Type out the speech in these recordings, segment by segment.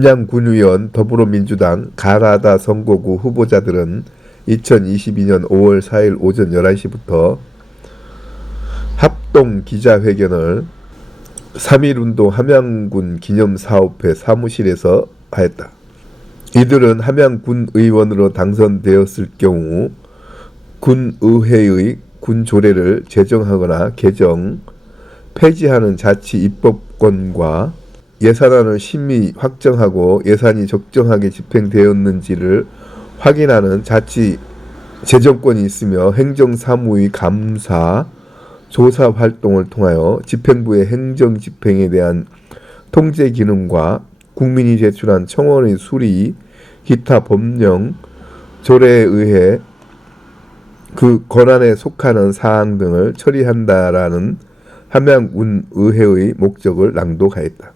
함양군의원 더불어민주당 가라다 선거구 후보자들은 2022년 5월 4일 오전 11시부터 합동 기자회견을 3.1운동 함양군 기념사업회 사무실에서 하였다. 이들은 함양군의원으로 당선되었을 경우 군의회의 군조례를 제정하거나 개정, 폐지하는 자치 입법권과 예산안을 심의 확정하고 예산이 적정하게 집행되었는지를 확인하는 자치 재정권이 있으며 행정사무의 감사, 조사 활동을 통하여 집행부의 행정집행에 대한 통제 기능과 국민이 제출한 청원의 수리, 기타 법령, 조례에 의해 그 권한에 속하는 사항 등을 처리한다라는 함양군의회의 목적을 낭독하였다.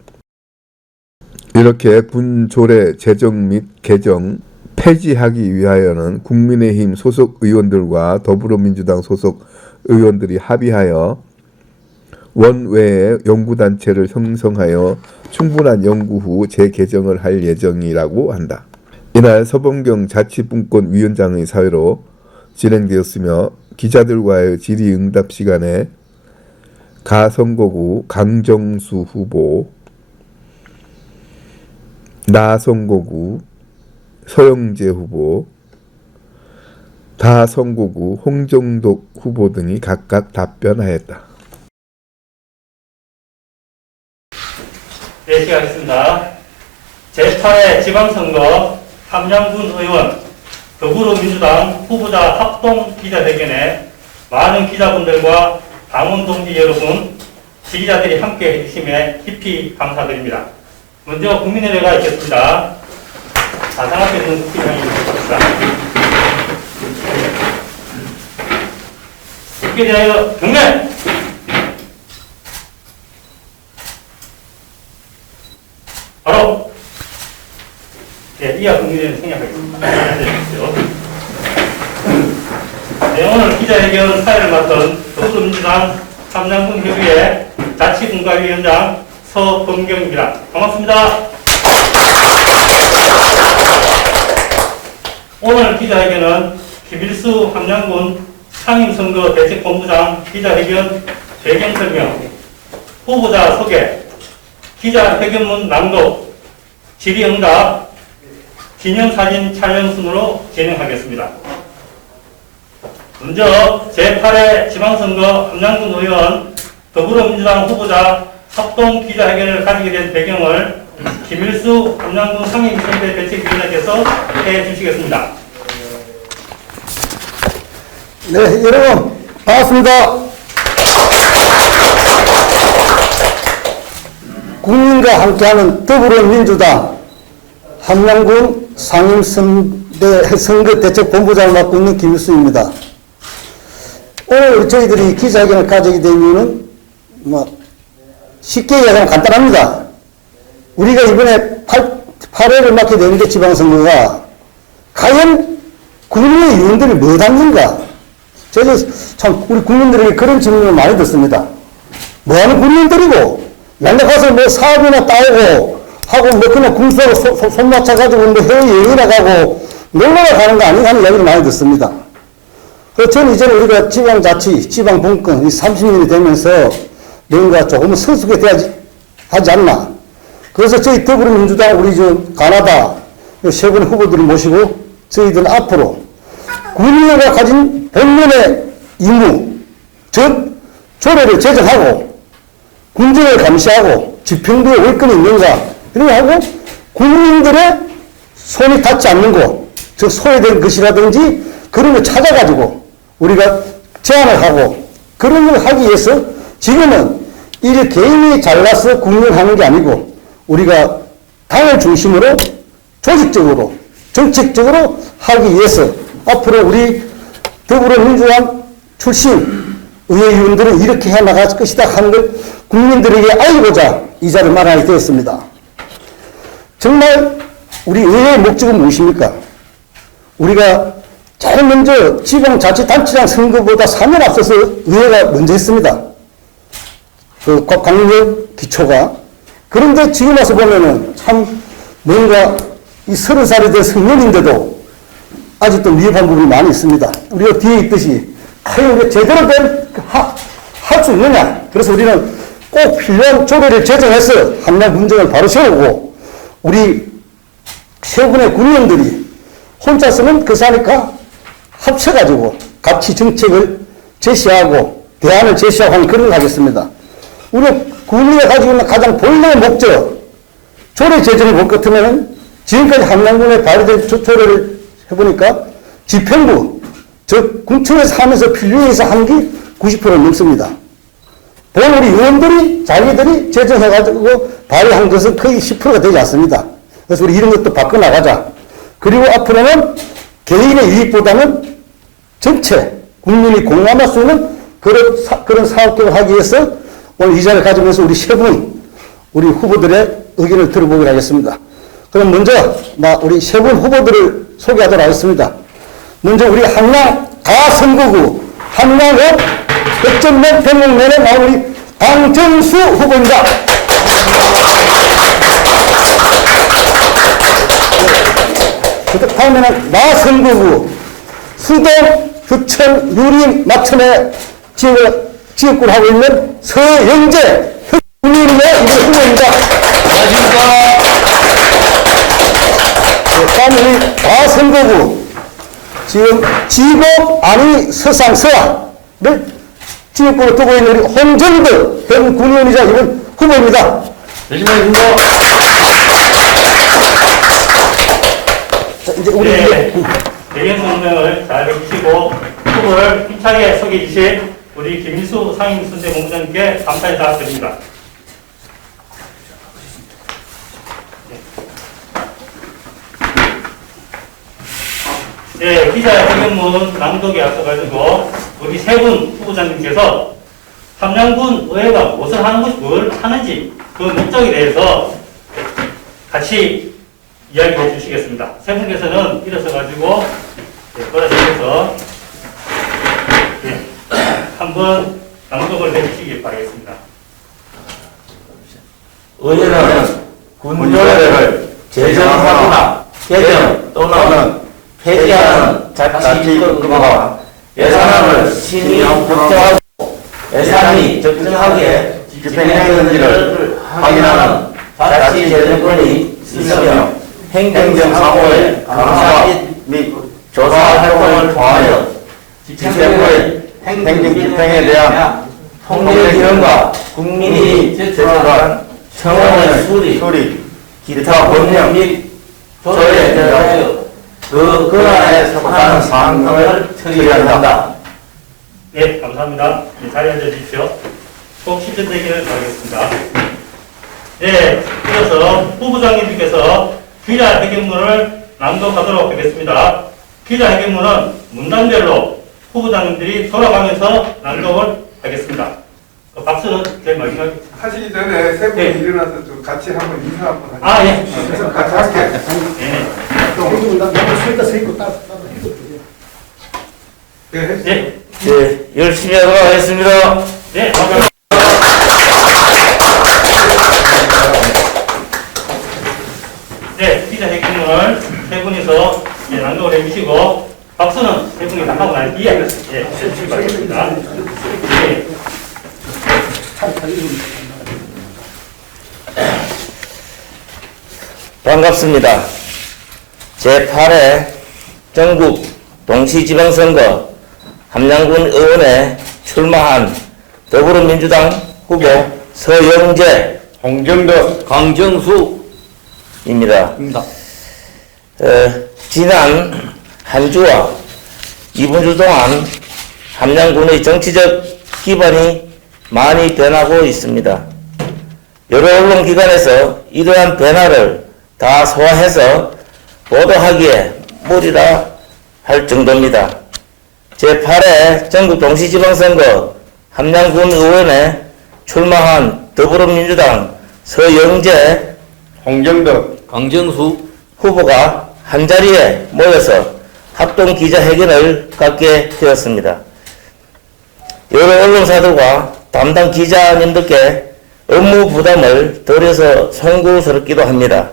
이렇게 군조례 제정 및 개정, 폐지하기 위하여는 국민의힘 소속 의원들과 더불어민주당 소속 의원들이 합의하여 원외의 연구단체를 형성하여 충분한 연구 후 재개정을 할 예정이라고 한다. 이날 서범경 자치분권위원장의 사회로 진행되었으며 기자들과의 질의응답 시간에 가선거구 강정수 후보, 나선거구 서영재 후보, 다선거구 홍정독 후보 등이 각각 답변하였다. 네, 시작하겠습니다. 제8회 지방선거 함양군 의원 더불어민주당 후보자 합동 기자회견에 많은 기자분들과 당원 동지 여러분, 지지자들이 함께 해주심에 깊이 감사드립니다. 먼저 국민의례가 있겠습니다. 가상 앞에 있는 국회의장이 있겠습니다. 국회에 대하여 경례! 바로 이하 국민의례는 생략하겠습니다. 네, 오늘 기자회견 사회를 맡은 더불어민주당 함양군협의회 자치분과위원장 서범경입니다. 반갑습니다. 오늘 기자회견은 김일수 함양군 상임선거대책본부장 기자회견 배경설명, 후보자 소개, 기자회견문 낭독, 질의응답, 기념사진 촬영 순으로 진행하겠습니다. 먼저 제8회 지방선거 함양군 의원 더불어민주당 후보자 합동 기자회견을 가지게 된 배경을 김일수 함양군 상임선거대책위원장께서 해주시겠습니다. 네, 여러분 반갑습니다. 국민과 함께하는 더불어민주당 함양군 상임선거대책본부장을 맡고 있는 김일수입니다. 오늘 저희들이 기자회견을 가지게 된 이유는 쉽게 얘기하면 간단합니다. 우리가 이번에 8회를 맡게 되는데 지방선거가 과연 국민의 의원들이 뭐 담는가? 저도 참 우리 국민들에게 그런 질문을 많이 듣습니다. 뭐하는 국민들이고 양대 가서 뭐 사업이나 따오고 하고 뭐 그냥 군수하고 손 맞춰가지고 뭐 해외여행이나 가고 놀러나 가는 거 아닌가 하는 이야기를 많이 듣습니다. 그래서 저는 이제는 우리가 지방자치, 지방분권 30년이 되면서 뭔가 조금은 성숙해 돼야지 하지 않나. 그래서 저희 더불어민주당 우리 가나다 세 분 후보들을 모시고 저희들은 앞으로 국민회가 가진 본연의 임무, 즉 조례를 제정하고 군정을 감시하고 집행부에 월권이 있는가 이런 거 하고 국민들의 손이 닿지 않는 곳, 즉 소외된 것이라든지 그런 걸 찾아가지고 우리가 제안을 하고 그런 걸 하기 위해서 지금은 일 개인이 잘나서 국민하는 게 아니고 우리가 당을 중심으로 조직적으로 정책적으로 하기 위해서 앞으로 우리 더불어민주당 출신 의회의원들은 이렇게 해나갈 것이다 하는 걸 국민들에게 알고자 이 자리를 마련하게 되었습니다. 정말 우리 의회의 목적은 무엇입니까? 우리가 제일 먼저 지방자치단체장 선거보다 3년 앞서서 의회가 먼저 했습니다. 그 강력 기초가. 그런데 지금 와서 보면은 참 뭔가 이 30살이 된 성년인데도 아직도 미흡한 부분이 많이 있습니다. 우리가 뒤에 있듯이 과연 이게 제대로 할 수 있느냐. 그래서 우리는 꼭 필요한 조례를 제정해서 함량 분쟁을 바로 세우고 우리 세 분의 군의원들이 혼자서는 그사니까 합쳐가지고 같이 정책을 제시하고 대안을 제시하고 하는 그런 걸 하겠습니다. 우리 군의가 가지고 있는 가장 본래의 목적, 조례 제정을 볼 것 같으면 지금까지 함량군에 발의된 조례를 해보니까 집행부, 즉 군청에서 하면서 필요해서 한 게 90% 넘습니다. 본 우리 의원들이 자기들이 제정해가지고 발의한 것은 거의 10%가 되지 않습니다. 그래서 우리 이런 것도 바꿔나가자. 그리고 앞으로는 개인의 이익보다는 전체 국민이 공감할 수 있는 그런 사업계획을 하기 위해서 오늘 이 자리를 가지면서 우리 세 분, 우리 후보들의 의견을 들어보기로 하겠습니다. 그럼 먼저 우리 세 분 후보들을 소개하도록 하겠습니다. 먼저 우리 함양 가선거구 함양의 100점 내 100명 내에 나온 우리 강정수 후보입니다. 다음에는 나선거구 수동, 휴천, 유림, 마천에 지역구를 하고 있는 서영재 국민의 후보입니다. 안녕하십니까. 다음 우리 나선거구 지금 지고 아니 서상서를 지역구로 두고 있는 우리 홍정덕 현 군의원이자 이번 후보입니다. 열심히 하겠습니다. 이제 우리 대변 설명을 잘 해주시고 후보를 힘차게 소개해 주실 우리 김민수 상임선대본부장님께 감사의 인사 드립니다. 네, 기자회견문 낭독에 앞서가지고 우리 세 분 후보자님께서 함양군 의회가 뭘 하는지 그 목적에 대해서 같이 이야기해 주시겠습니다. 세 분께서는 일어서가지고 걸어주셔서 한번 낭독을 해주시기 바라겠습니다. 의회는 군조례를 제정하거나 개정 또는 폐지하는 자치권과 예산안을 심의 결정하고 예산이 적정하게 집행되는지를 확인하는 자치재정권이 있으며 행정사고의 감사 및 조사 활동을 통하여 집행부의 행정집행에 대한 통제 기능과 국민이 제출한 청원의 수리, 기타 법령 및 조례에 대하여 그 권한에 속하는 사항을 처리한다. 네, 감사합니다. 네, 자리에 앉아주십시오. 꼭 실천되기를 바라겠습니다. 네, 이어서 후보장님께서 기자회견문을 낭독하도록 하겠습니다. 기자회견문은 문단별로 후보장님들이 돌아가면서 낭독을 하겠습니다. 박수는 제일 마지막에 하시기 전에 세 분이 네. 일어나서 좀 같이 한번 인사 한번 하죠. 아, 예. 그래서 같이 할게. 네. 네. 네, 열심히 하도록 하겠습니다. 네, 반갑습니다. 네, 기자회견문을 세 분이서 낭독을 해주시고 박수는 세 분이 나가고 난 뒤에 해주시기 바라겠습니다. 네. 반갑습니다. 제8회 전국 동시지방선거 함양군 의원에 출마한 더불어민주당 후보 서영재, 홍정덕, 강정수입니다. 지난 한 주와 이번 주 동안 함양군의 정치적 기반이 많이 변하고 있습니다. 여러 언론기관에서 이러한 변화를 다 소화해서 보도하기에 무리라 할 정도입니다. 제8회 전국 동시지방선거 함양군 의원에 출마한 더불어민주당 서영재, 홍경덕, 강정수 후보가 한자리에 모여서 합동 기자회견을 갖게 되었습니다. 여러 언론사들과 담당 기자님들께 업무 부담을 덜어서 송구스럽기도 합니다.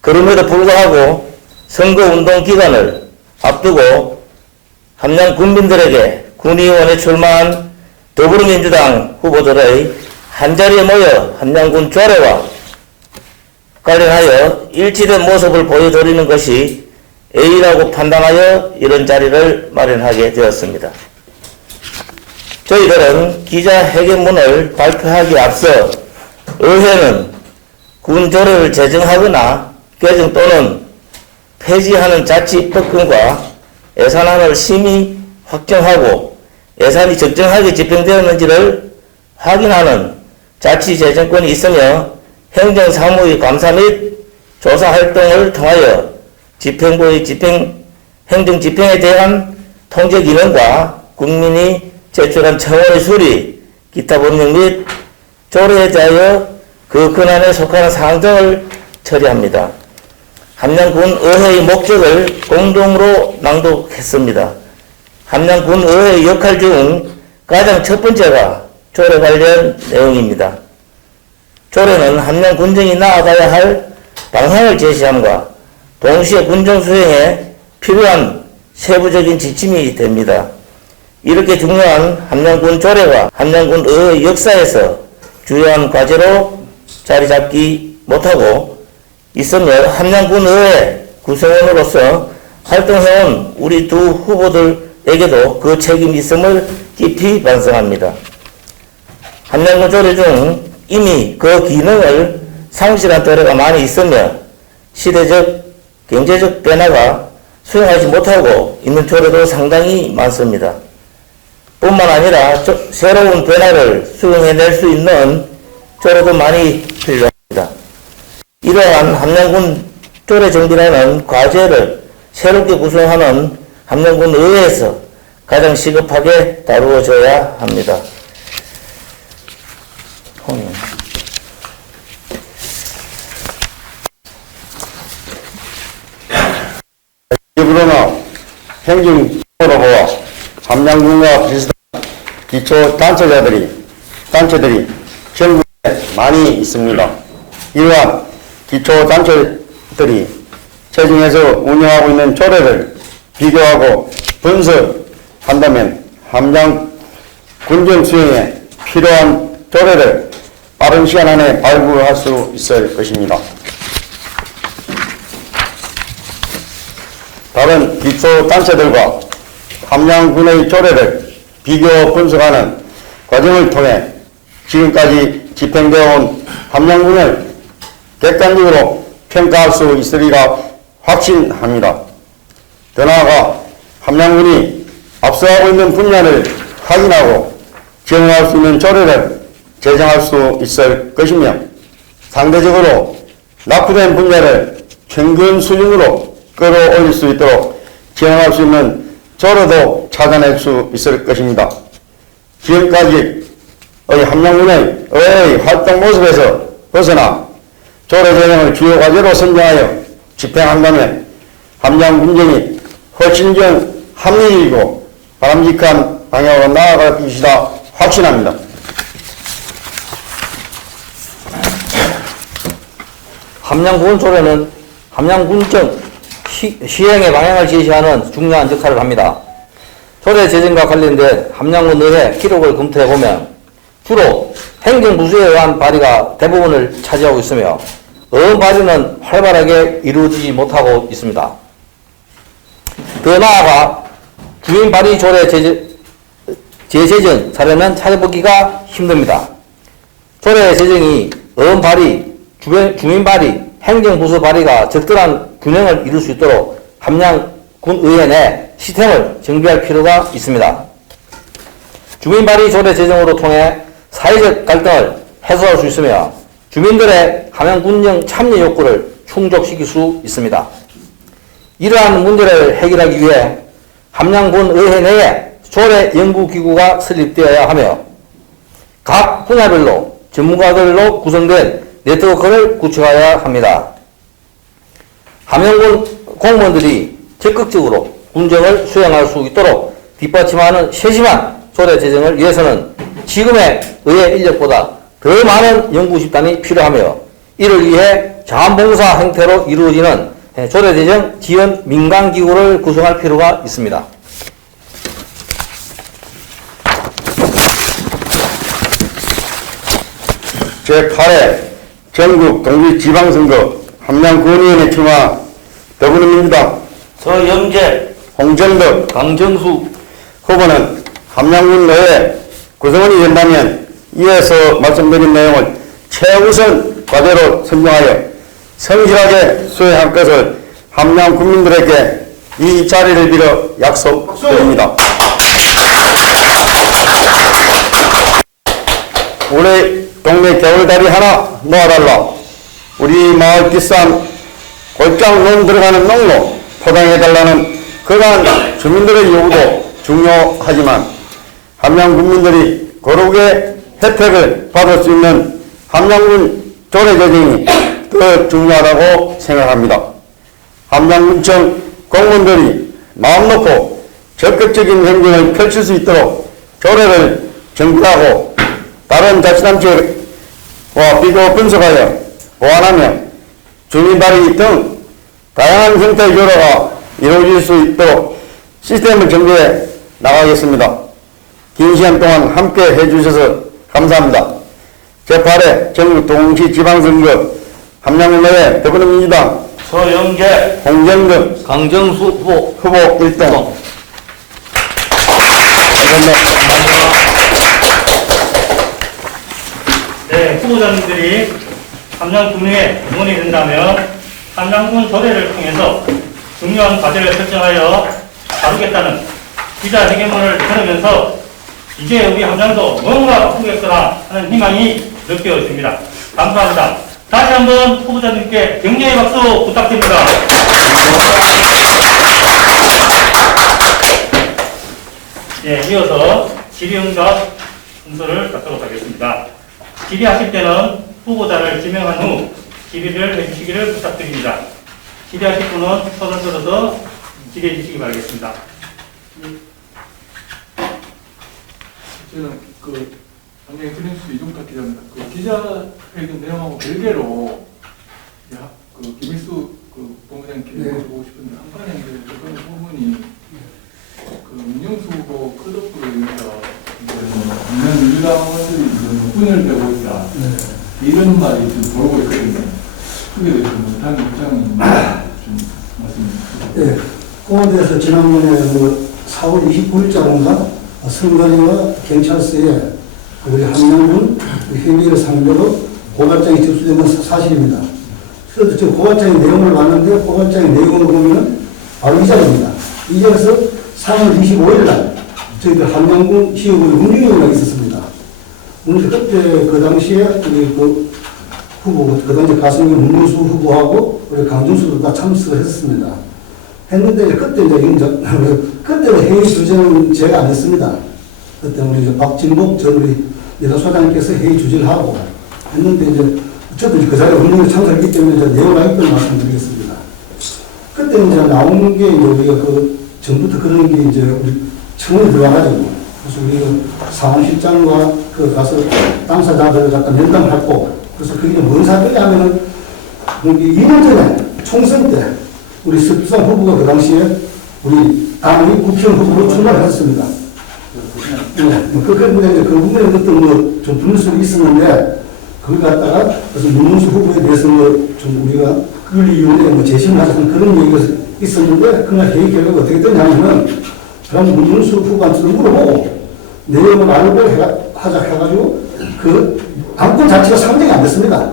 그럼에도 불구하고 선거운동 기간을 앞두고 함양 군민들에게 군의원에 출마한 더불어민주당 후보들의 한자리에 모여 함양군 조례와 관련하여 일치된 모습을 보여드리는 것이 A라고 판단하여 이런 자리를 마련하게 되었습니다. 저희들은 기자회견문을 발표하기에 앞서 의회는 군조례를 제정하거나 개정 또는 폐지하는 자치법규과 예산안을 심의 확정하고 예산이 적정하게 집행되었는지를 확인하는 자치재정권이 있으며 행정사무의 감사 및 조사활동을 통하여 집행부의 행정집행에 대한 통제기능과 국민이 제출한 청원의 수리, 기타 법령 및 조례에 대하여 그 권한에 속하는 사항 등을 처리합니다. 함양군 의회의 목적을 공동으로 낭독했습니다. 함양군 의회의 역할 중 가장 첫 번째가 조례 관련 내용입니다. 조례는 함양 군정이 나아가야 할 방향을 제시함과 동시에 군정 수행에 필요한 세부적인 지침이 됩니다. 이렇게 중요한 함양군 조례가 함양군 의회 역사에서 주요한 과제로 자리 잡지 못하고 있으며 함양군 의회 구성원으로서 활동해온 우리 두 후보들에게도 그 책임이 있음을 깊이 반성합니다. 함양군 조례 중 이미 그 기능을 상실한 조례가 많이 있으며 시대적, 경제적 변화가 수행하지 못하고 있는 조례도 상당히 많습니다. 뿐만 아니라 새로운 변화를 수행해낼 수 있는 조례도 많이 필요합니다. 이러한 함양군 조례 정비라는 과제를 새롭게 구성하는 함양군 의회에서 가장 시급하게 다루어져야 합니다. 그러나 행정으로 보아 함양군과 비슷한 기초단체들이 전국에 많이 있습니다. 이러한 기초단체들이 체증해서 운영하고 있는 조례를 비교하고 분석한다면 함양 군정 수행에 필요한 조례를 빠른 시간 안에 발굴할 수 있을 것입니다. 다른 기초단체들과 함양군의 조례를 비교 분석하는 과정을 통해 지금까지 집행되어 온 함양군을 객관적으로 평가할 수 있으리라 확신합니다. 더 나아가 함양군이 앞서가고 있는 분야를 확인하고 지원할 수 있는 조례를 제정할 수 있을 것이며 상대적으로 낙후된 분야를 평균 수준으로 끌어올릴 수 있도록 지원할 수 있는 조례도 찾아낼 수 있을 것입니다. 지금까지의 함양군의 의회의 활동 모습에서 벗어나 조례 제정을 주요 과제로 선정하여 집행한다면 함양 군정이 훨씬 더 합리적이고 바람직한 방향으로 나아갈 것이다 확신합니다. 함양군 조례는 함양군정 시행의 방향을 제시하는 중요한 역할을 합니다. 조례 제정과 관련된 함양군 의회 기록을 검토해보면 주로 행정부수에 의한 발의가 대부분을 차지하고 있으며 의원 발의는 활발하게 이루어지지 못하고 있습니다. 더 나아가 주민 발의 조례 재제정 사례는 찾아보기가 힘듭니다. 조례 제정이 의원 발의, 주민 발의, 행정부수 발의가 적절한 균형을 이룰 수 있도록 함양군 의회 내 시스템을 정비할 필요가 있습니다. 주민 발의 조례 제정으로 통해 사회적 갈등을 해소할 수 있으며 주민들의 함양군정 참여 욕구를 충족시킬 수 있습니다. 이러한 문제를 해결하기 위해 함양군 의회 내에 조례 연구기구가 설립되어야 하며 각 분야별로 전문가들로 구성된 네트워크를 구축해야 합니다. 함양군 공무원들이 적극적으로 군정을 수행할 수 있도록 뒷받침하는 세심한 조례 제정을 위해서는 지금의 의회 인력보다 더 많은 연구 집단이 필요하며 이를 위해 자원봉사 형태로 이루어지는 조례 제정 지원 민간기구를 구성할 필요가 있습니다. 제8회 전국 동시지방선거 함양군의원에 출마 더불어민주당 서영재, 홍정덕, 강정수 후보는 함양군 내에 구성원이 된다면 이에서 말씀드린 내용을 최우선 과제로 선정하여 성실하게 수행할 것을 함양 국민들에게 이 자리를 빌어 약속드립니다. 우리 동네 겨울다리 하나 놓아달라. 우리 마을 뒷산 골장 논 들어가는 농로 포장해달라는 그러한 주민들의 요구도 중요하지만 함양 국민들이 거룩의 혜택을 받을 수 있는 함양군 조례 제정이 더 중요하다고 생각합니다. 함양군청 공무원들이 마음 놓고 적극적인 행정을 펼칠 수 있도록 조례를 정비하고 다른 자치단체와 비교 분석하여 보완하며 주민발의 등 다양한 형태의 조례가 이루어질 수 있도록 시스템을 정비해 나가겠습니다. 긴 시간 동안 함께 해주셔서 감사합니다. 제8회 전국 동시지방선거 함양군의회 더불어민주당 서영재, 홍정덕 강정수 후보 후보 1등. 감사합니다. 네, 후보자님들이 함양군에 응원이 된다면 함양군 조례를 통해서 중요한 과제를 설정하여 다루겠다는 기자회견문을 들으면서 이제 우리 함양도 뭔가 바꾸겠구나 하는 희망이 느껴집니다. 감사합니다. 다시 한번 후보자님께 격려의 박수 부탁드립니다. 예, 이어서 질의응답 순서를 갖도록 하겠습니다. 질의하실 때는 후보자를 지명한 후 질의를 해주시기를 부탁드립니다. 질의하실 분은 손을 들어서 질의해 주시기 바라겠습니다. 저는 당연히 그린스 이종탁 기자입니다. 기자회견 내용하고 별개로 김일수 본부장님께 여쭤보고 싶은데 한 가지 그런 부분이 문영수 후보 컷오프로 인해서 민주당원들이 분열되고 있다 이런 말이 지금 돌고 있거든요. 그게 대해서 못한 입장이 좀 말씀해 주세요. 네, 그거에 대해서 지난번에 4월 29일자인가 선관위와 경찰서에 우리 함양군 회의를 상대로 고발장이 접수된 건 사실입니다. 그래서 지금 고발장의 내용을 봤는데 고발장의 내용을 보면 바로 이 자리입니다. 이 자리에서 3월 25일 날 저희들 함양군 시의회 운영위원회가 있었습니다. 그런데 그때 그 당시에 우리 후보, 그 당시 가승기 문문수 후보하고 우리 강준수도 다 참석을 했었습니다. 했는데 그때 그때는 회의 주제는 제가 안 했습니다. 그때 우리 박진복 전 우리 여사소장님께서 회의 주제를 하고 했는데 이제 저도 그 자리에 운영에 참석했기 때문에 이제 내용 알겠다는 말씀드리겠습니다. 그때 이제 나오는 게 이제 우리가 전부터 그런 게 이제 우리 청원에 들어와가지고 그래서 우리가 상황실장과 가서 당사자들을 갖다 면담하고 그래서 그게 뭔 사건이 하면은 2년 전에 총선 때 우리 석주상 후보가 그 당시에 우리 당의 국회의원 후보로 출마를 했습니다. 그 부분에 어떤 좀 분수가 있었는데 그걸 갖다가 그래서 문문수 후보에 대해서 좀 우리가 윤리위원회에 제시를 하자는 그런 얘기가 있었는데 그날 회의 결과가 어떻게 됐냐면은 그럼 문문수 후보한테도 물어보고 내용을 알고 하자 해가지고 그 안건 자체가 상정이 안 됐습니다.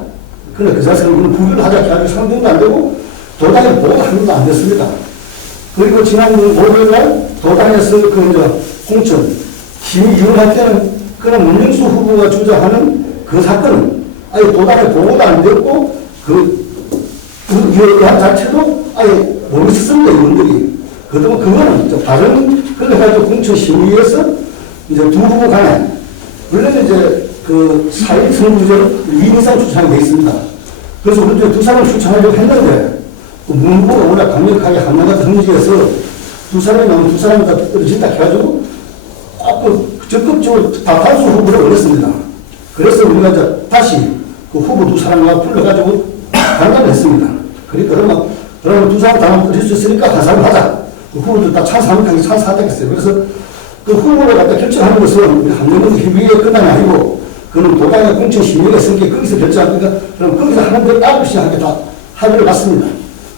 그래 그 자체는 구별을 하자 해가지고 상정도 안 되고 도당에 보고도 하나도 안 됐습니다. 그리고 지난 5일날 도당에서 공천 심의 이용할 때는 그냥 문영수 후보가 주장하는 그 사건은 아예 도당에 보고도 안 됐고 그 자체도 아예 모르셨습니다. 의원들이. 그거는 좀 다른, 그래가지고 공천심의에서 이제 두 후보 간에, 원래는 이제 그 4인 선거제로 2인 이상 추천하게 돼 있습니다. 그래서 우리 두 사람을 추천하려고 했는데, 문 후보가 워낙 강력하게 한나가 등지에서 두 사람이 나면 두 사람이 다 떨어진다 해가지고, 적극적으로 다수 후보를 올렸습니다. 그래서 우리가 이제 다시 그 후보 두 사람과 불러가지고 강간을 했습니다. 그러면 두 사람 다 떨어질 수 있으니까 한 사람 하자. 그 후보들 다 찬성하면 찬성하겠어요. 그래서 그 후보를 갖다 결정하는 것은 한명도 협의에 끝난이 아니고, 그는 도당의 공천심의가 있으니까 거기서 결정하니까, 그럼 거기서 하는데 따로씩 하게 다 합의를 났습니다.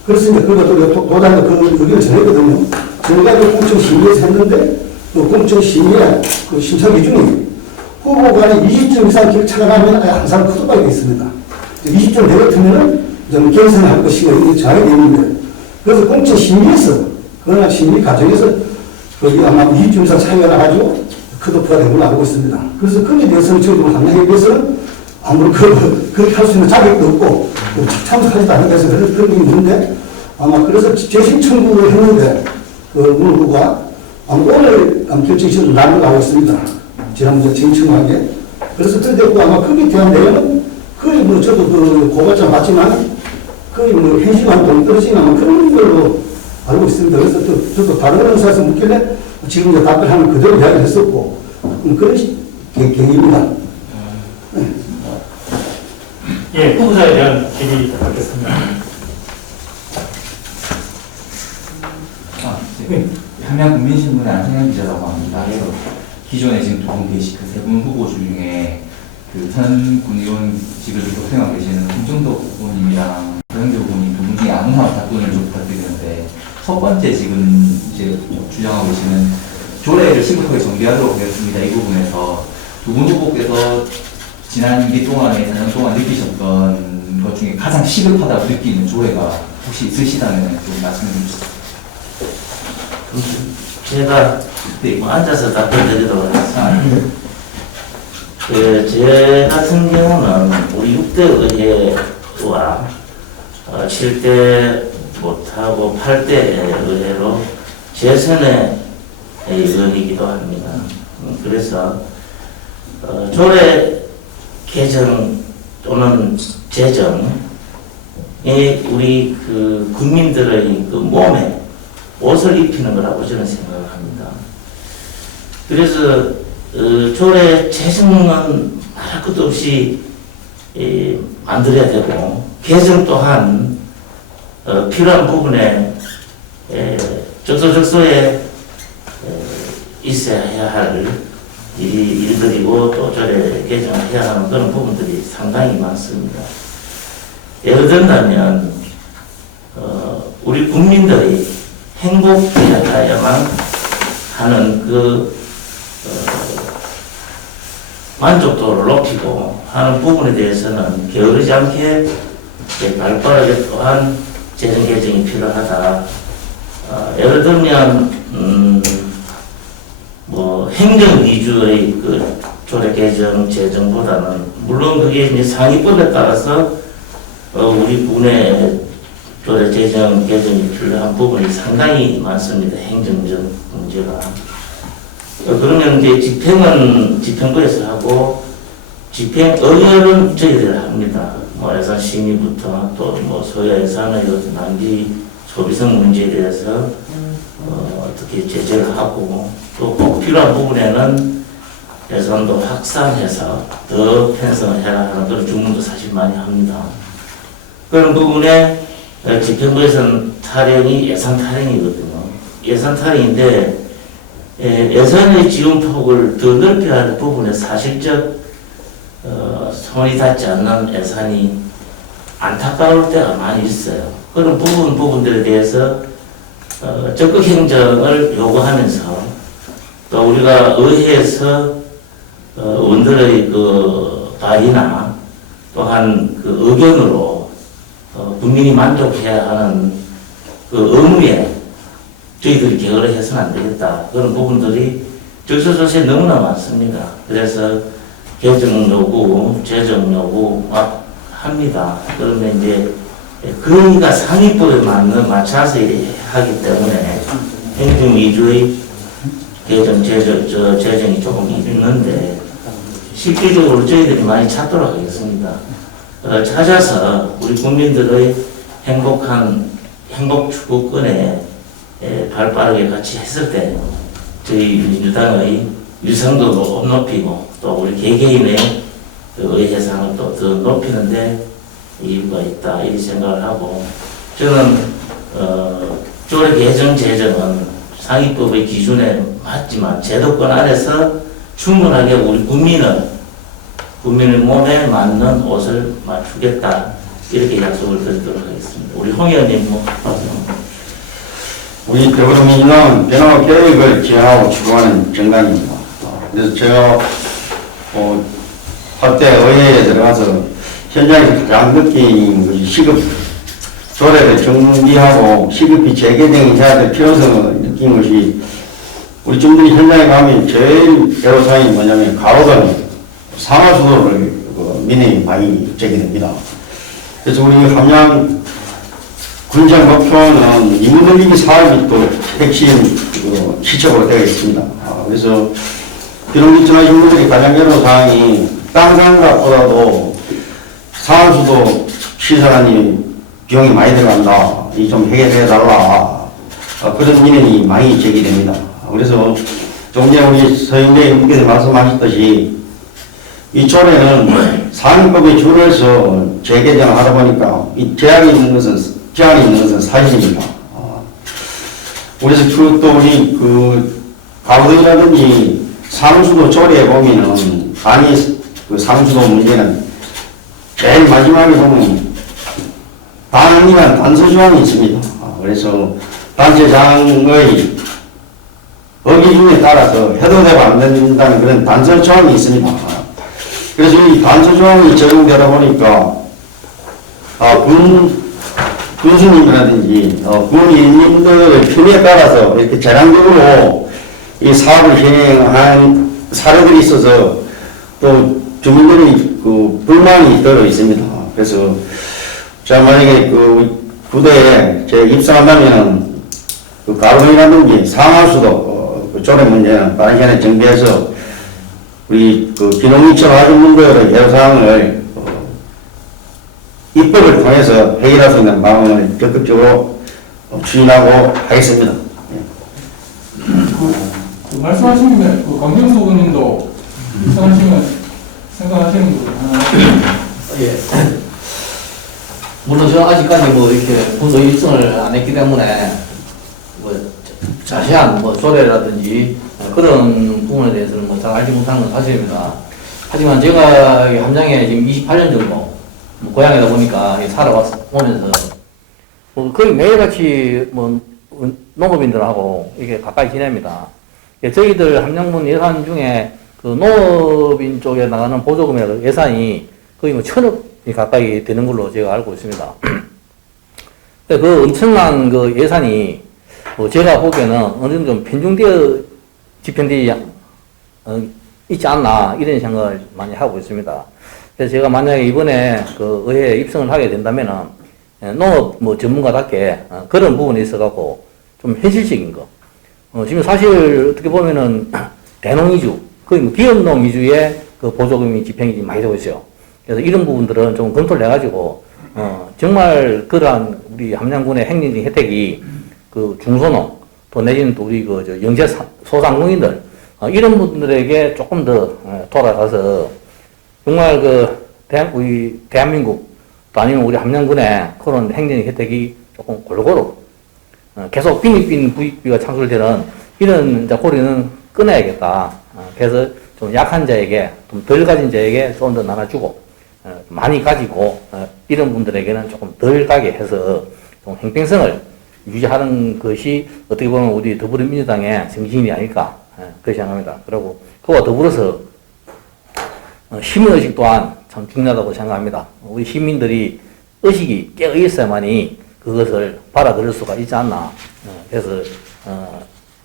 그래서 이제 그거 도당의 그 의견을 전했거든요. 저희가 그 공천심의에서 했는데, 그 공천심의의 그 심사 기준이 후보 간에 20점 이상 격차가 나면 한 사람 커트박이 있습니다. 20점 내뱉으면은 좀 경선할 것이고, 이게 정하게 되어 있는데, 그래서 공천심의에서, 그러나 심의 과정에서 거기 아마 20점 이상 차이가 나가지고 컷오프가 된 걸로 알고 있습니다. 그래서 거기에 대해서는 저희도 한나에 비해서는 아무런 그렇게 할 수 있는 자격도 없고, 참석하지도 않은 데서 그런 게 있는데, 아마 그래서 재심 청구를 했는데, 그 문 후보가 아마 오늘 결정식을 나누고 있습니다. 지난번에 재심 청구하게. 그래서 그런데 아마 거기에 대한 내용은 거의 뭐 저도 그 고발장 맞지만 거의 뭐 현실과는 동떨어지는 아마 그런 걸로 알고 있습니다. 그래서 저도 다른 회사에서 묻길래 지금 이제 답변하는 그대로 이야기를 했었고, 그런 경위입니다. 예, 후보자에 대한 질의 받겠습니다. 한명국민신문의 안성현 기자라고 합니다. 그래서 기존에 지금 두 분 계시 그 세 분 후보 중에 그 전 군의원직을 수행하고 계시는 김종덕 후보님이랑 고영재 후보님 두 분이 아무나 답변을 좀 부탁드리는데, 첫 번째 지금 이제 주장하고 계시는 조례를 시급하게 정비하도록 하겠습니다. 이 부분에서 두 분 후보께서 지난 2기 동안에 4년 동안 느끼셨던 것 중에 가장 시급하다고 느끼는 조례가 혹시 있으시다면 좀 말씀해 주시죠. 제가 앉아서 답변드리도록 하겠습니다. 제 같은 경우는 우리 6대 의회와 7대 못하고 8대 의회로 재선의 의원이기도 합니다. 그래서 조례 개정 또는 제정이 우리 그 국민들의 그 몸에 옷을 입히는 거라고 저는 생각을 합니다. 그래서 조례 제정은 말할 것도 없이 만들어야 되고, 개정 또한 필요한 부분에 적소적소에 있어야 해야 할 일들이고, 또 조례 개정을 해야 하는 그런 부분들이 상당히 많습니다. 예를 들면 우리 국민들이 행복해야만 하는 그 만족도를 높이고 하는 부분에 대해서는 게으르지 않게 발빠르게 또한 재정 개정이 필요하다. 예를 들면 뭐 행정 위주의 그 조례 개정 제정보다는, 물론 그게 이제 상위법에 따라서 우리 군의 조례 제정 개정이 필요한 부분이 상당히 많습니다. 행정적 문제가. 그러면 이제 집행은 집행부에서 하고, 집행의결은 저희들이 합니다. 뭐 예산 심의부터 또 뭐 소요 예산의 낭비 소비성 문제에 대해서 어떻게 제재를 하고, 또 꼭 필요한 부분에는 예산도 확산해서 더 편성을 해라 하는 그런 주문도 사실 많이 합니다. 그런 부분에 집행부에서는 타령이 예산 타령이거든요. 예산 타령인데 예산의 지원폭을 더 넓혀야 할 부분에 사실적 손이 닿지 않는 예산이 안타까울 때가 많이 있어요. 그런 부분들에 대해서 적극 행정을 요구하면서, 또 우리가 의회에서 의원들의 그 발의나 또한 그 의견으로 국민이 만족해야 하는 그 의무에 저희들이 게을러 해서는 안 되겠다. 그런 부분들이 적소조사에 너무나 많습니다. 그래서 개정 요구, 재정 요구 막 합니다. 그러면 이제 그이가 상위법에 맞춰서 하기 때문에 행정 위주의 개정, 재정이 조금 있는데, 실질적으로 저희들이 많이 찾도록 하겠습니다. 찾아서 우리 국민들의 행복 추구권에 발 빠르게 같이 했을 때, 저희 민주당의 유성도도 높이고, 또 우리 개개인의 의회상을 또 더 높이는데 이유가 있다, 이렇게 생각을 하고, 저는, 조례 개정 제정은 상위법의 기준에 맞지만 제도권 안에서 충분하게 우리 국민의 몸에 맞는 옷을 맞추겠다, 이렇게 약속을 드리도록 하겠습니다. 우리 홍 의원님 우리 더불어민주당은 변화 계획을 지향하고 추구하는 정당입니다. 그래서 제가 할때 의회에 들어가서 현장에서 가장 느낀 것이 시급 조례를 정비하고 시급이 재개정해야 될 필요성을 느낀 것이, 우리 좀 전에 현장에 가면 제일 애로사항이 뭐냐면 가로등 상하수도를 민원이 많이 제기됩니다. 그래서 우리 함양 군장 목표는 인물리기 사업이 또 핵심 시책으로 되어 있습니다. 그래서 비농지천하신 분들이 가장 애로사항이 땅 생각보다도 상하수도 시설하니 비용이 많이 들어간다, 이 좀 해결해달라, 그런 민원이 많이 제기됩니다. 그래서 조금 전에 우리 서영대 의원께서 말씀하셨듯이 이 조례는 상위법에 준해서 재개정을 하다 보니까 이 제한이 있는 것은 사실입니다. 그래서 또 우리 가구등이라든지 상수도 조례에 보면은 상수도 문제는 제일 마지막에 보면 단이란 단서조항이 있습니다. 그래서 단체장의 어기준에 따라서 해도 되고 안 된다는 그런 단서조항이 있습니다. 그래서 이 단서조항이 적용되다 보니까 군수님이라든지 군인민들의 필요에 따라서 이렇게 재량적으로 이 사업을 진행한 사례들이 있어서 또 주민들이 불만이 들어 있습니다. 그래서 제가 만약에 부대에 제가 입성한다면 가로등이라든지 상하수도 조례 문제는 다른 시간에 정비해서 우리 비농지처럼 하신 분들의 애로사항을 입법을 통해서 해결할 수 있는 마음을 적극적으로 추진하고 하겠습니다. 말씀하신 김에 강병수 의원님도 생각하시는 거 하나. 예. 물론 저는 아직까지 이렇게 분도 입성을 안 했기 때문에 자세한 조례라든지 그런 부분에 대해서는 잘 알지 못하는 건 사실입니다. 하지만 제가 함양에 지금 28년 정도 고향이다 보니까 살아오면서 거의 매일같이 농업인들하고 이게 가까이 지냅니다. 저희들 함양군 예산 중에 농업인 쪽에 나가는 보조금의 예산이 거의 1,000억이 가까이 되는 걸로 제가 알고 있습니다. 그 엄청난 예산이 제가 보기에는 어느 정도 좀 편중되어 집행되지 있지 않나, 이런 생각을 많이 하고 있습니다. 그래서 제가 만약에 이번에 의회에 입성을 하게 된다면은 농업 전문가답게 그런 부분에 있어갖고 좀 현실적인 거. 지금 사실 어떻게 보면은 대농 위주, 거의 기업농 위주의 보조금이 집행이 많이 되고 있어요. 그래서 이런 부분들은 좀 검토를 해가지고 정말 그러한 우리 함양군의 행정적인 혜택이 중소농, 또 내지는 또 우리 영재 소상공인들, 이런 분들에게 조금 더 돌아가서 정말 우리 대한민국, 또 아니면 우리 함양군의 그런 행정적 혜택이 조금 골고루 계속 빈익빈 부익비가 창출되는 이런 고리는 끊어야겠다. 그래서 좀 약한 자에게, 좀 덜 가진 자에게 좀 더 나눠주고, 많이 가지고 이런 분들에게는 조금 덜 가게 해서 좀 형평성을 유지하는 것이 어떻게 보면 우리 더불어민주당의 정신이 아닐까, 그렇게 생각합니다. 그리고 그와 더불어서 시민의식 또한 참 중요하다고 생각합니다. 우리 시민들이 의식이 깨어 있어야만이 그것을 받아들일 수가 있지 않나. 그래서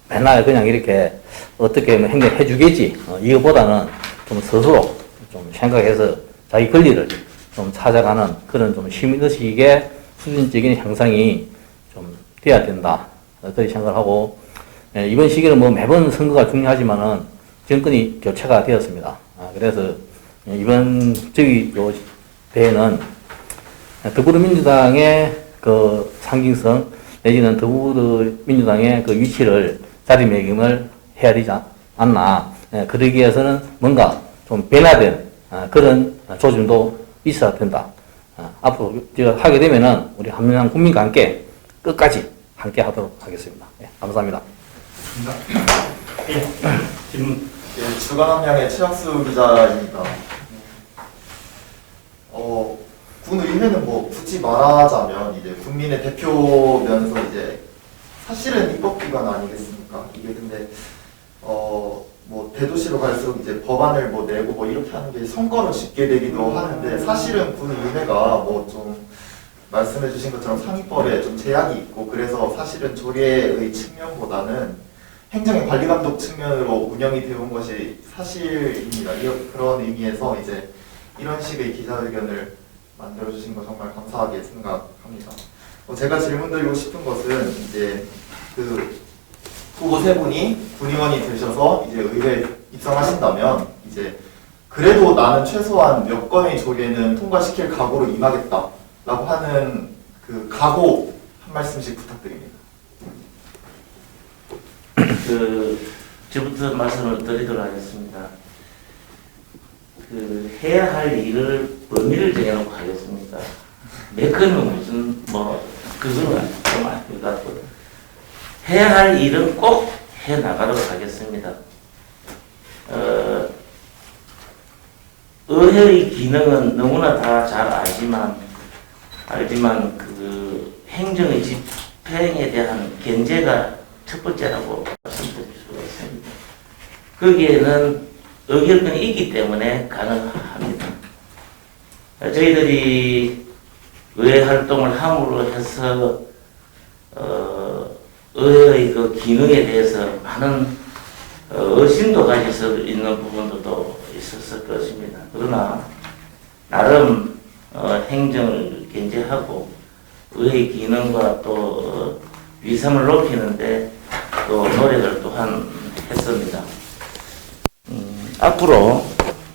맨날 그냥 이렇게 어떻게 행동해 주겠지, 이거보다는 좀 스스로 좀 생각해서 자기 권리를 좀 찾아가는 그런 좀 시민의식의 수준적인 향상이 좀 돼야 된다, 그렇게 생각을 하고, 이번 시기는 뭐 매번 선거가 중요하지만은 정권이 교체가 되었습니다. 그래서 이번 저기 요 대회는 더불어민주당의 그 상징성 내지는 더불어민주당의 그 위치를 자리매김을 해야 되지 않나. 그러기 위해서는 뭔가 좀 변화된 그런 조짐도 있어야 된다. 앞으로 제가 하게 되면은 우리 한민당 국민과 함께 끝까지 함께 하도록 하겠습니다. 감사합니다. 질문. 예, 주간함량의 최학수 기자입니다. 군의회는 뭐 굳이 말하자면 이제 국민의 대표면서 이제 사실은 입법기관 아니겠습니까? 이게 근데 뭐 대도시로 갈수록 이제 법안을 뭐 내고 뭐 이렇게 하는 게 선거를 쉽게 되기도 하는데 사실은 군의회가 뭐 좀 말씀해주신 것처럼 상위법에 좀 제약이 있고 그래서 사실은 조례의 측면보다는 행정의 관리 감독 측면으로 운영이 되어 온 것이 사실입니다. 그런 의미에서 이제 이런 식의 기자회견을 만들어주신 거 정말 감사하게 생각합니다. 제가 질문드리고 싶은 것은 이제 그 후보 세 분이 군의원이 되셔서 이제 의회에 입성하신다면 이제 그래도 나는 최소한 몇 건의 조례는 통과시킬 각오로 임하겠다라고 하는 그 각오 한 말씀씩 부탁드립니다. 저부터 말씀을 드리도록 하겠습니다. 해야 할 일을 범위를 정해놓고 하겠습니다. 몇 건은 무슨 그거는 좀 아닙니다. 해야 할 일은 꼭 해 나가도록 하겠습니다. 의회의 기능은 너무나 다 잘 알지만 그 행정의 집행에 대한 견제가 첫 번째라고 말씀드릴 수가 있습니다. 거기에는 의결권이 있기 때문에 가능합니다. 저희들이 의회 활동을 함으로 해서 의회의 그 기능에 대해서 많은 의심도 가질 수 있는 부분도 있었을 것입니다. 그러나 나름 행정을 견제하고 의회 기능과 또 위상을 높이는데 또 노력을 또한 했습니다. 앞으로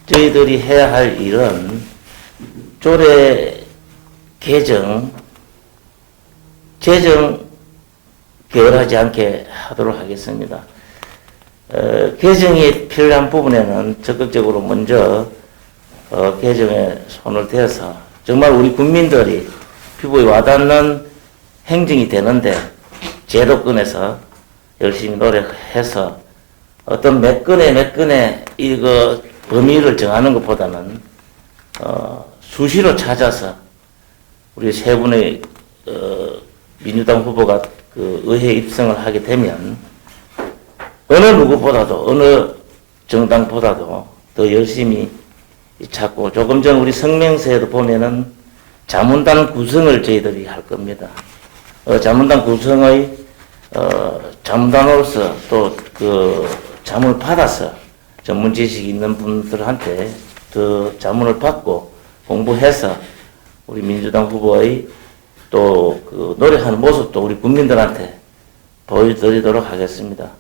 저희들이 해야 할 일은 조례 개정, 재정 게을하지 않게 하도록 하겠습니다. 개정이 필요한 부분에는 적극적으로 먼저 개정에 손을 대서 정말 우리 국민들이 피부에 와닿는 행정이 되는데 제도권에서 열심히 노력해서 어떤 몇 건의 이거 범위를 정하는 것보다는 수시로 찾아서 우리 세 분의 민주당 후보가 그 의회 입성을 하게 되면 어느 누구보다도 어느 정당보다도 더 열심히 찾고 조금 전 우리 성명서에도 보면은 자문단 구성을 저희들이 할 겁니다. 자문단 구성의 자문단으로서 또 그 자문을 받아서 전문 지식이 있는 분들한테 더 자문을 받고 공부해서 우리 민주당 후보의 또 그 노력하는 모습도 우리 국민들한테 보여드리도록 하겠습니다.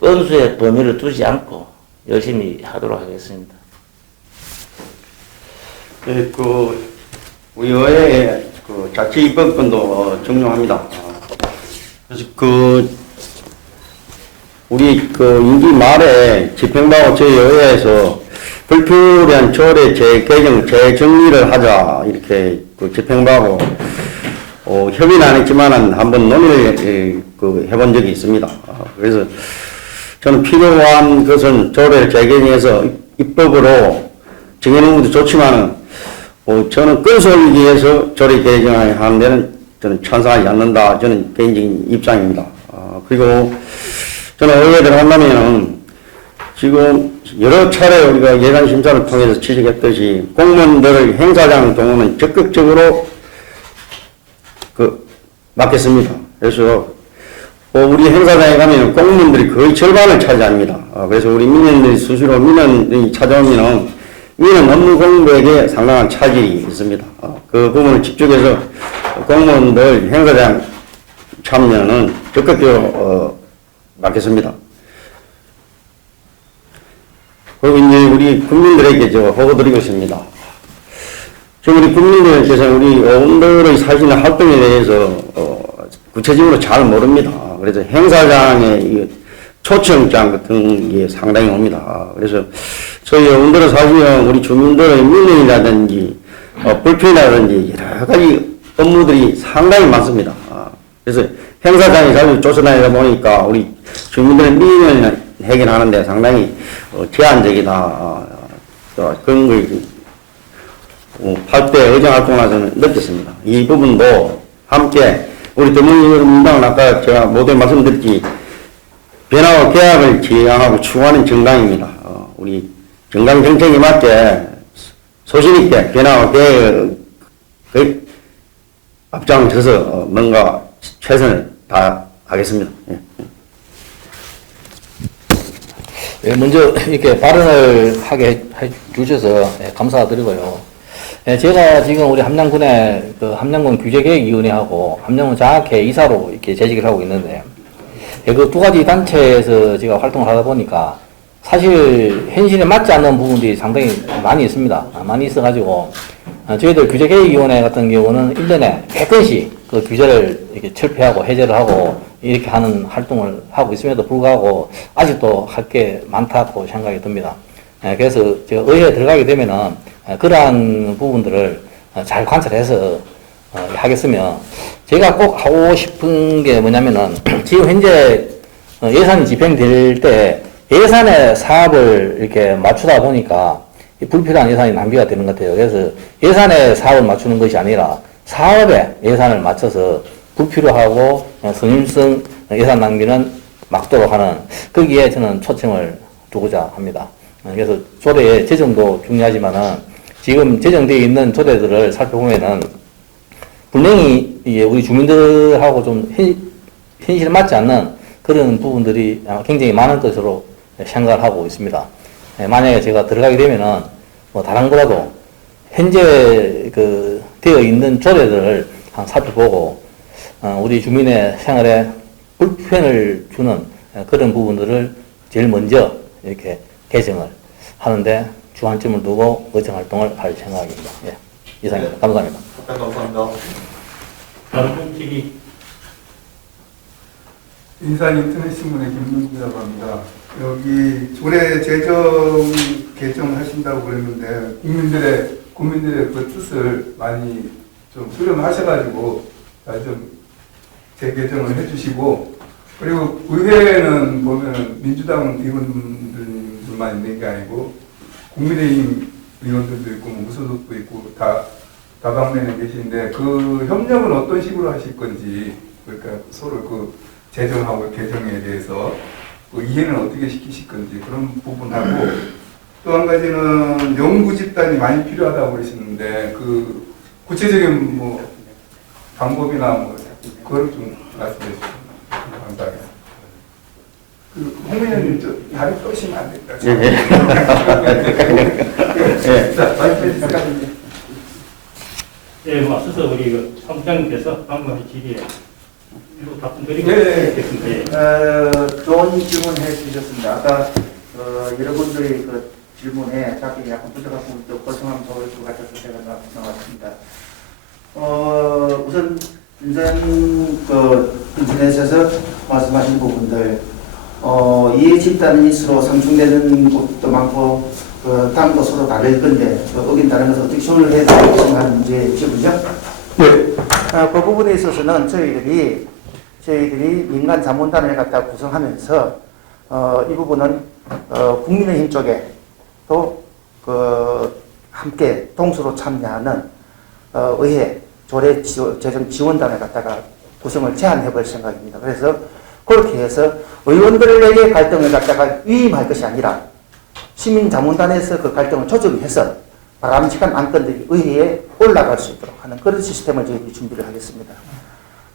건수의 범위를 두지 않고 열심히 하도록 하겠습니다. 네, 우리 의회의 자치 입법권도 중요합니다. 그래서 우리 임기 말에 집행부하고 저희 의회에서 불필요한 조례 재개정, 재정리를 하자 이렇게 집행부하고 협의는 안 했지만은 한번 논의를 해본 적이 있습니다. 그래서 저는 필요한 것은 조례를 재개정해서 입법으로 정해놓은 것도 좋지만은 저는 건수 올리기 위해서 조례 개정을 하는 데는 저는 찬성하지 않는다. 저는 개인적인 입장입니다. 그리고 저는 의회를 한다면은 지금 여러 차례 우리가 예산 심사를 통해서 지적했듯이 공무원들을 행사장 동원은 적극적으로 맡겠습니다. 그래서 우리 행사장에 가면 공무원들이 거의 절반을 차지합니다. 그래서 우리 민원들이 수시로 민원이 찾아오면은 민원 업무 공백에 상당한 차질이 있습니다. 그 부분을 집중해서 공무원들 행사장 참여는 적극적으로 맡겠습니다. 그리고 이제 우리 국민들에게 저 보고드리고 있습니다. 지금 우리 국민들께서 우리 의원들의 사실의 활동에 대해서 구체적으로 잘 모릅니다. 그래서 행사장의 이 초청장 같은 게 상당히 옵니다. 그래서 저희 의원들은 사실은 우리 주민들의 민원이라든지 불편이라든지 여러 가지 업무들이 상당히 많습니다. 그래서 행사장에 자주 쫓아다니다 보니까 우리 주민들의 민원을 해결하는데 상당히 제한적이다. 그런 걸 8대 의정활동을 하면서 느꼈습니다. 이 부분도 함께 우리 더불어민주당은 아까 제가 모두 말씀드렸지 변화와 개혁을 지향하고 추구하는 정당입니다. 우리 정당 정책에 맞게 소신있게 변화와 개혁의 앞장서서 뭔가 최선을 다하겠습니다. 예. 예, 먼저 이렇게 발언을 하게 해주셔서 감사드리고요. 예, 제가 지금 우리 함양군의 그 함양군 규제개혁위원회하고 함양군 장학회 이사로 이렇게 재직을 하고 있는데, 예, 그 두 가지 단체에서 제가 활동을 하다 보니까 사실 현실에 맞지 않는 부분들이 상당히 많이 있습니다. 많이 있어가지고, 저희들 규제개혁위원회 같은 경우는 1년에 100건씩 그 규제를 이렇게 철폐하고 해제를 하고 이렇게 하는 활동을 하고 있음에도 불구하고 아직도 할 게 많다고 생각이 듭니다. 그래서 제가 의회에 들어가게 되면은 그러한 부분들을 잘 관찰해서 하겠으며, 제가 꼭 하고 싶은 게 뭐냐면은 지금 현재 예산이 집행될 때 예산의 사업을 이렇게 맞추다 보니까 불필요한 예산이 낭비가 되는 것 같아요. 그래서 예산의 사업을 맞추는 것이 아니라 사업에 예산을 맞춰서 불필요하고 선임성 예산 낭비는 막도록 하는, 거기에 저는 초점을 두고자 합니다. 그래서 조례의 제정도 중요하지만은 지금 제정되어 있는 조례들을 살펴보면은 분명히 우리 주민들하고 좀 현실에 맞지 않는 그런 부분들이 굉장히 많은 것으로 생각을 하고 있습니다. 만약에 제가 들어가게 되면은 뭐 다른 거라도 현재 그 되어 있는 조례들을 한번 살펴보고 우리 주민의 생활에 불편을 주는 그런 부분들을 제일 먼저 이렇게 개정을 하는데 주안점을 두고 의정활동을 할 생각입니다. 예, 이상입니다. 감사합니다. 감사합니다. 다른 분들이 인산 인터넷신문의 김문기라고 합니다. 여기 조례 제정 개정을 하신다고 그랬는데 국민들의 그 뜻을 많이 좀 수렴하셔가지고 좀 재개정을 해주시고, 그리고 의회는 보면 민주당 의원들만 있는 게 아니고 국민의힘 의원들도 있고 무소속도 있고 다 다방면에 계시는데 그 협력은 어떤 식으로 하실 건지, 그러니까 서로 그 재정하고 개정에 대해서 그 이해는 어떻게 시키실 건지 그런 부분하고, 또 한 가지는 연구 집단이 많이 필요하다고 그러시는데 그 구체적인 뭐 방법이나 뭐 그걸 좀 말씀해 주시면 감사하겠습니다. 그 홍 의원님 저 다리 떠시면 안 됩니다. 자, 말씀해 주세요. 예, 뭐 앞서서 우리 그 사무장님께서 방금 질의에 일부 답변 드리고 있겠습니다. 예. 좋은 질문해 주셨습니다. 아까 여러분들이 그 질문에 답변이 약간 부족한 부분도 보충하면 좋을 것 같아서 제가 나왔습니다. 우선 인선 인터넷에서 말씀하신 부분들, 이해 집단이 서로 상충되는 곳도 많고 다른 곳으로 다를 건데 어긴다는 것을 어떻게 조율을 해야 될지 생각하는 문제죠, 그죠? 네. 그 부분에 있어서는 저희들이 민간 자문단을 갖다 구성하면서 이 부분은 국민의힘 쪽에 또 함께 동수로 참여하는 의회 조례 재정 지원단을 갖다가 구성을 제안해 볼 생각입니다. 그래서 그렇게 해서 의원들에게 갈등을 갖다가 위임할 것이 아니라 시민자문단에서 그 갈등을 조정해서 바람직한 안건들이 의회에 올라갈 수 있도록 하는 그런 시스템을 저희들이 준비를 하겠습니다.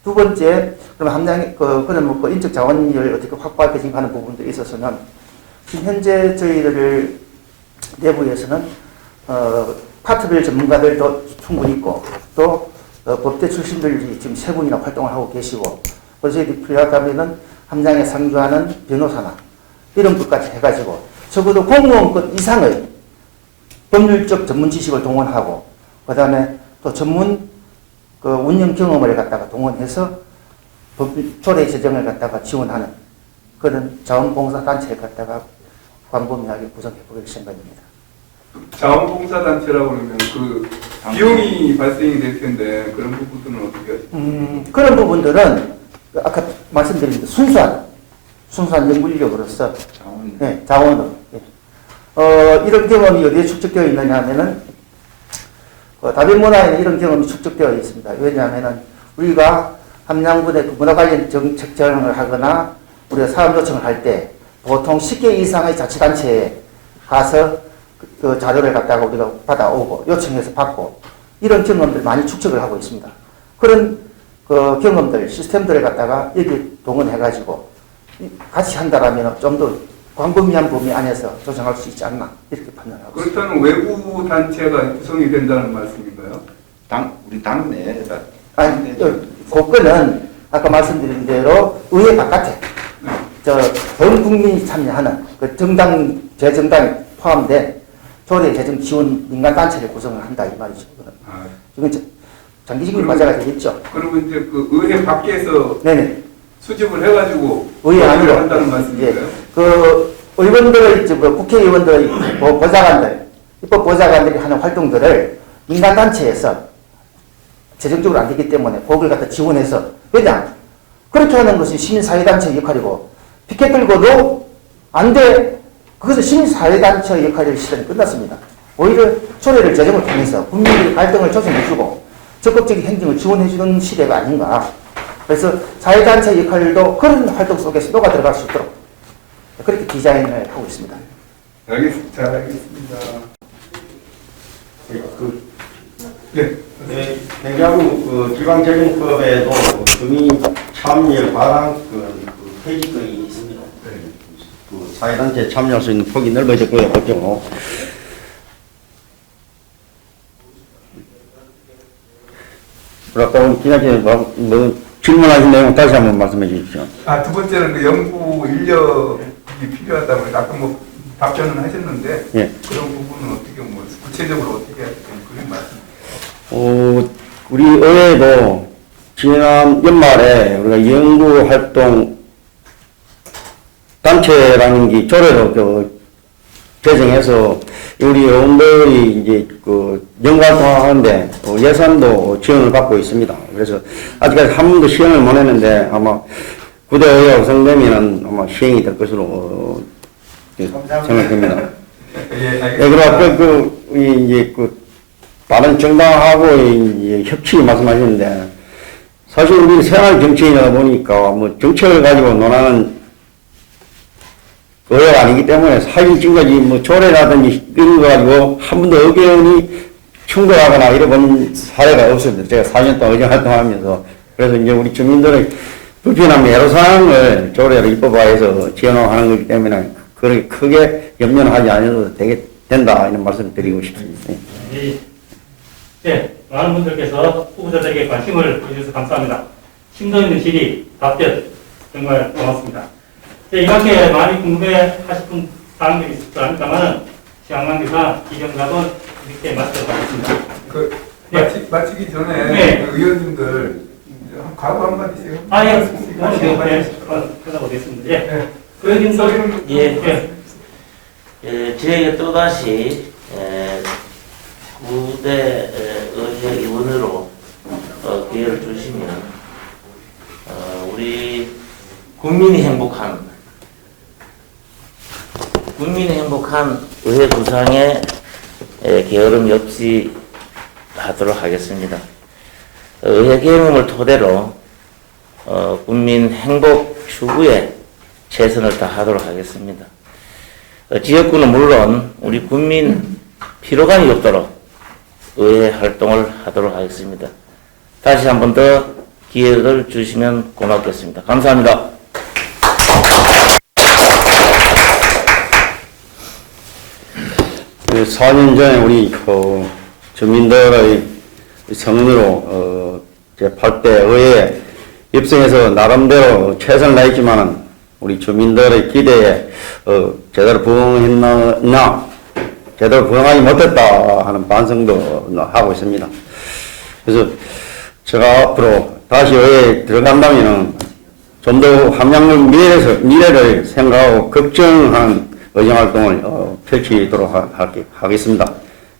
두 번째, 그럼 함량이 그는 뭐 인적 자원을 어떻게 확보할 것인가 하는 부분들에 있어서는 지금 현재 저희들 내부에서는 파트별 전문가들도 충분히 있고 또 법대 출신들이 지금 세 분이나 활동을 하고 계시고, 그래서 저희들이 필요하다면은 함량에 상주하는 변호사나 이런 것까지 해가지고 적어도 공무원급 이상의 법률적 전문 지식을 동원하고 그 다음에 또 전문 그 운영 경험을 갖다가 동원해서 조례 제정을 갖다가 지원하는 그런 자원봉사단체를 갖다가 광범위하게 구성해 보길 생각입니다. 자원봉사단체라고 그러면 그 비용이 발생이 될 텐데 그런 부분들은 어떻게 하십니까? 그런 부분들은 아까 말씀드린 순수한 연구인력으로서 네, 자원으로 이런 경험이 어디에 축적되어 있느냐 하면은 다변문화에는 이런 경험이 축적되어 있습니다. 왜냐하면은 우리가 함양군의 그 문화 관련 정책 제안을 하거나 우리가 사업 요청을 할 때 보통 10개 이상의 자치단체에 가서 그 자료를 갖다가 우리가 받아오고 요청해서 받고 이런 경험들 많이 축적을 하고 있습니다. 그런 그 경험들, 시스템들을 갖다가 여기 동원해가지고 같이 한다라면 좀 더 광범위한 범위 안에서 조정할 수 있지 않나 이렇게 판단하고 있습니다. 그렇다면 외부 단체가 구성이 된다는 말씀인가요? 우리 당 내에다. 아니, 그거는 아까 말씀드린 대로 의회 바깥에 전 국민이 참여하는 그 정당, 재정당이 포함된 조례 재정 지원 민간 단체를 구성을 한다 이 말이죠. 이건 장기적인 과제가 되겠죠. 그러면 이제 그 의회 밖에서 네네. 수집을 해가지고 의회 안으로 한다는 말씀인가요? 그 의원들의 국회의원들의 보좌관들, 입법 보좌관들이 하는 활동들을 민간 단체에서 재정적으로 안 되기 때문에 그걸 갖다 지원해서 그냥 그렇게 하는 것이 시민사회단체의 역할이고 피켓 들고도 안 돼. 그것은 시민사회단체의 역할의 시간이 끝났습니다. 오히려 조례를 제정을 통해서 국민들의 갈등을 조정해주고 적극적인 행정을 지원해주는 시대가 아닌가. 그래서 사회단체의 역할도 그런 활동 속에서 녹아 들어갈 수 있도록 그렇게 디자인을 하고 있습니다. 알겠습니다. 잘 알겠습니다. 네, 행정부 그 지방재정법에도 주민 참여 과랑 그 페이지권이 있습니다. 그 사회단체 참여할 수 있는 폭이 넓어졌고요, 그죠? 아까 우리 기자님 뭐 질문하신 내용 다시 한번 말씀해 주십시오. 두 번째는 그 연구 인력이 필요하다고 아까 뭐 답변은 하셨는데 그런 부분은 어떻게 뭐 구체적으로 어떻게 할지 그런 말씀. 우리 의회도 지난 연말에 우리가 연구 활동 단체라는 게 조례로 제정해서 우리 의원들이 이제 그 연구 활동하는데 예산도 지원을 받고 있습니다. 그래서 아직까지 한 번도 시행을 못 했는데 아마 구대의회가 구성되면은 아마 시행이 될 것으로 생각됩니다. 그리고 이제 다른 정당하고 이제 협치 말씀하셨는데 사실 우리는 생활 정치인이다 보니까 뭐 정책을 가지고 논하는 의회가 아니기 때문에 사실 지금까지 뭐 조례라든지 이런 거 가지고 한 번도 의견이 충돌하거나 이래본 사례가 없습니다. 제가 4년 동안 의정 활동하면서. 그래서 이제 우리 주민들의 불편함 애로사항을 조례로 입법화해서 지원하는 거기 때문에 그렇게 크게 염려는 하지 않아도 된다 이런 말씀을 드리고 싶습니다. 네, 많은 분들께서 후보자들에게 관심을 보여주셔서 감사합니다. 심도 있는 질의, 답변 정말 고맙습니다. 네, 이렇게 많이 궁금해하실 사항들이 있을 줄 압니다만 시간 관계상 이 정답은 이렇게 마치도록 하겠습니다. 마치기 전에 그 의원님들 각오 한마디씩. 찾아보겠습니다. 의원님들, 저에게 또다시 구대 의회 의원으로 기회를 주시면 우리 국민이 행복한 의회 구상에 게으름이 없이 하도록 하겠습니다. 의회 경험을 토대로 국민 행복 추구에 최선을 다하도록 하겠습니다. 지역구는 물론 우리 국민 피로감이 없도록 의회 활동을 하도록 하겠습니다. 다시 한 번 더 기회를 주시면 고맙겠습니다. 감사합니다. 그 4년 전에 우리 주민들의 성으로 제8대 의회에 입성해서 나름대로 최선을 다했지만은 우리 주민들의 기대에 제대로 부응했나 제대로 부응하지 못했다 하는 반성도 하고 있습니다. 그래서 제가 앞으로 다시 의회에 들어간다면 좀 더 함양을 미래를 생각하고 걱정하는 의정활동을 펼치도록 하겠습니다.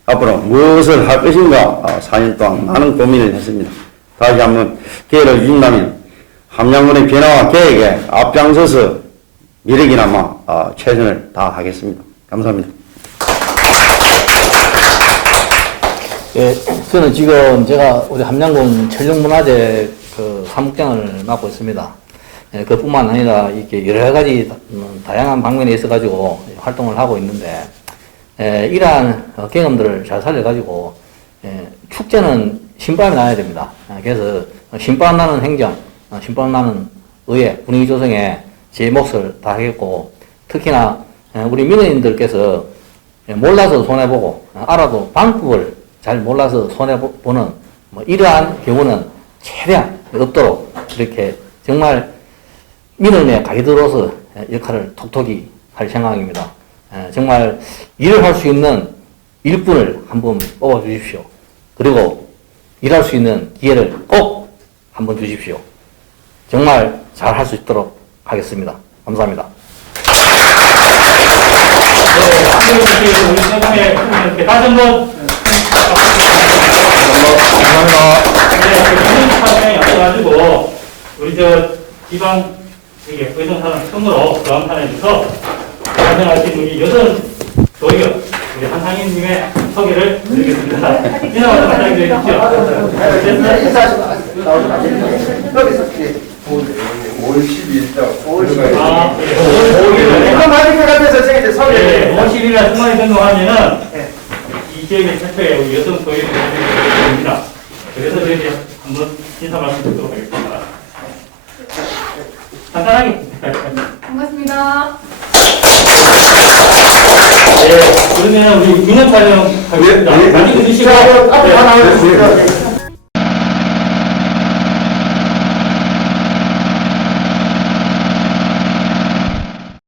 앞으로 무엇을 할 것인가 4년 동안 많은 고민을 했습니다. 다시 한번 기회를 주신다면 함양군의 변화와 계획에 앞장서서 미래기나마 최선을 다하겠습니다. 감사합니다. 예, 저는 지금 제가 우리 함양군 천령문화재 그 사무장을 맡고 있습니다. 예, 그뿐만 아니라 이렇게 여러 가지 다양한 방면에 있어가지고 활동을 하고 있는데, 이러한 경험들을 잘 살려가지고, 축제는 신바람이 나야 됩니다. 그래서 신바람 나는 행정, 신바람 나는 의회, 분위기 조성에 제 몫을 다하겠고, 특히나 우리 민원인들께서 몰라서 손해보고, 알아도 방법을 잘 몰라서 손해보는 이러한 경우는 최대한 없도록 이렇게 정말 민원의 가이드로서 역할을 톡톡히 할 생각입니다. 정말 일을 할 수 있는 일꾼을 한번 뽑아 주십시오. 그리고 일할 수 있는 기회를 꼭 한번 주십시오. 정말 잘 할 수 있도록 하겠습니다. 감사합니다. 우리 세상에 다시 한번 감사합니다. 네, 사람이 없어가지고 우리 지방 의정사는 처음으로 다음 탄핵에서 탄생하신 우리 여성 도의원 우리 한상희님의 소개를 드리겠습니다. 인사부터 마찬가지 해주십시오. 5월 12일 5월 12일. 아, 5월 10일에 승관이 등록하면은 이 지역의 최초의 우리 여성 도의원입니다. 그래서 저희들이 한번 인사 말씀 드리도록 하겠습니다. 간단하게. 반갑습니다. 네, 그러면 우리 민원 촬영 하겠습니다. 많이 해주시고. 앞에 하나 하겠습니다.